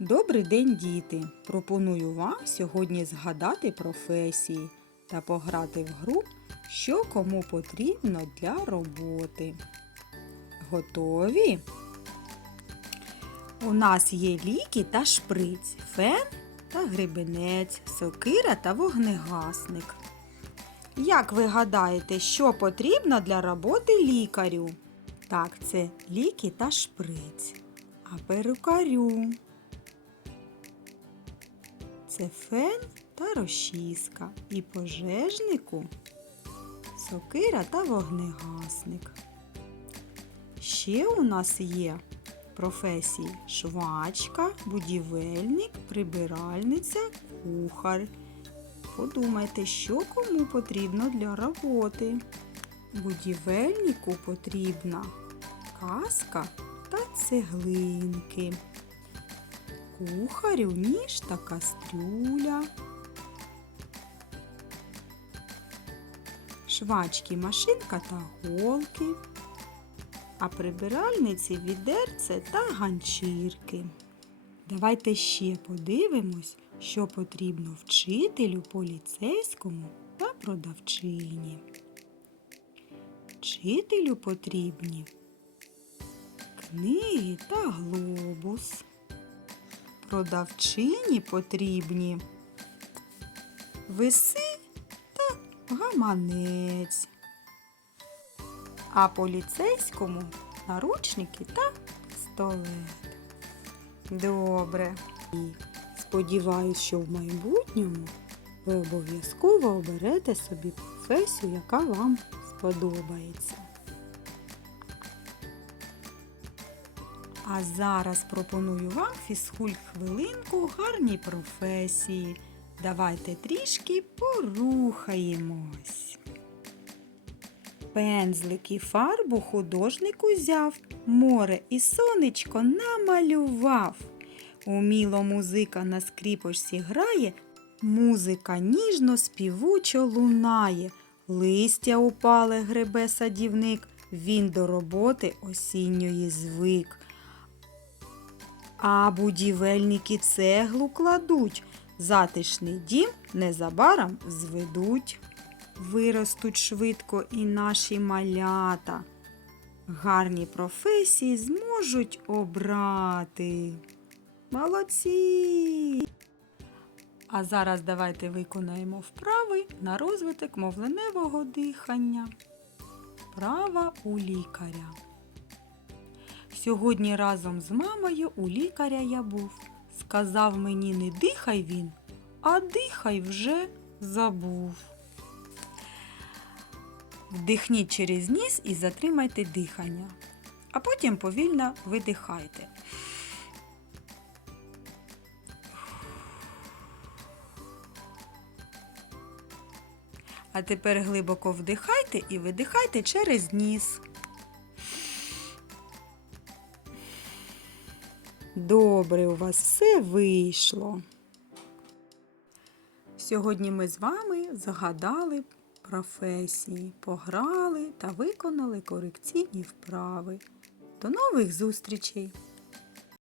Добрий день, діти! Пропоную вам сьогодні згадати професії та пограти в гру, що кому потрібно для роботи. Готові? У нас є ліки та шприць, фен та гребенець, сокира та вогнегасник. Як ви гадаєте, що потрібно для роботи лікарю? Так, це ліки та шприць. А перукарю. Це фен та розчіска. І пожежнику сокира та вогнегасник. Ще у нас є професії швачка, будівельник, прибиральниця, кухар. Подумайте, що кому потрібно для роботи. Будівельнику потрібна каска та цеглинки. Кухарю ніж та кастрюля. Швачки машинка та голки. А прибиральниці відерце та ганчірки. Давайте ще подивимось, що потрібно вчителю, поліцейському та продавчині. Вчителю потрібні книги та глобус. Продавчині потрібні веси та гаманець. А поліцейському наручники та пістолет. Добре. І сподіваюсь, що в майбутньому ви обов'язково оберете собі професію, яка вам сподобається. А зараз пропоную вам фізкульт хвилинку гарні професії. Давайте трішки порухаємось. Пензлик і фарбу художник узяв, море і сонечко намалював. Уміло музика на скріпочці грає, музика ніжно співучо лунає. Листя упале гребе садівник, він до роботи осінньої звик. А будівельники цеглу кладуть, затишний дім незабаром зведуть. Виростуть швидко і наші малята. Гарні професії зможуть обрати. Молодці! А зараз давайте виконаємо вправи на розвиток мовленевого дихання. Вправа у лікаря. Сьогодні разом з мамою у лікаря я був. Сказав мені не дихай він, а дихай вже забув. Вдихніть через ніс і затримайте дихання, а потім повільно видихайте. А тепер глибоко вдихайте і видихайте через ніс. Добре, у вас все вийшло. Сьогодні ми з вами загадали професії, пограли та виконали корекційні вправи. До нових зустрічей!